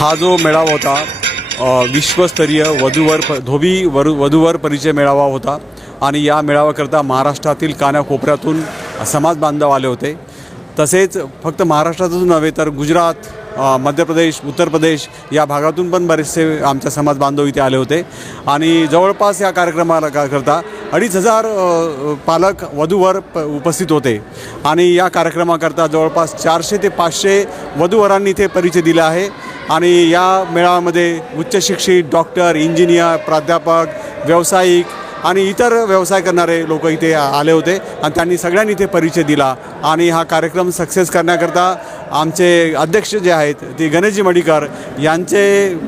हा जो मेळावा होता विश्वस्तरीय वधूवर प धोबी वर वधूवर परिचय मेळावा होता आणि या मेळाव्याकरता महाराष्ट्रातील कानाकोपऱ्यातून समाज बांधव आले होते. तसेच फक्त महाराष्ट्रातच नव्हे तर गुजरात मध्य प्रदेश उत्तर प्रदेश या भागातून पण बरेचसे आमच्या समाज बांधव इथे आले होते. आणि जवळपास या कार्यक्रमाला करता अडीच हजार पालक वधूवर प उपस्थित होते. आणि या कार्यक्रमाकरता जवळपास चारशे ते पाचशे वधूवरांनी इथे परिचय दिला आहे. आणि या मेळाव्यामध्ये उच्चशिक्षित डॉक्टर इंजिनियर प्राध्यापक व्यावसायिक आणि इतर व्यवसाय करणारे लोक इथे आले होते आणि त्यांनी सगळ्यांनी इथे परिचय दिला. आणि हा कार्यक्रम सक्सेस करण्याकरता आमचे अध्यक्ष जे आहेत ते गणेशजी मडीकर यांचे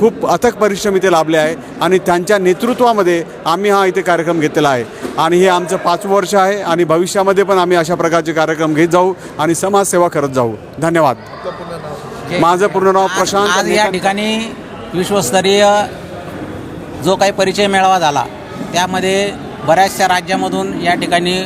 खूप अथक परिश्रम इथे लाभले आहे आणि त्यांच्या नेतृत्वामध्ये आम्ही हा इथे कार्यक्रम घेतलेला आहे. आणि हे आमचं पाचवं वर्ष आहे आणि भविष्यामध्ये पण आम्ही अशा प्रकारचे कार्यक्रम घेत जाऊ आणि समाजसेवा करत जाऊ. धन्यवाद. माझं पूर्ण नाव प्रशांत आज या ठिकाणी विश्वस्तरीय जो काही परिचय मेळावा झाला त्यामध्ये बऱ्याचशा राज्यामधून या ठिकाणी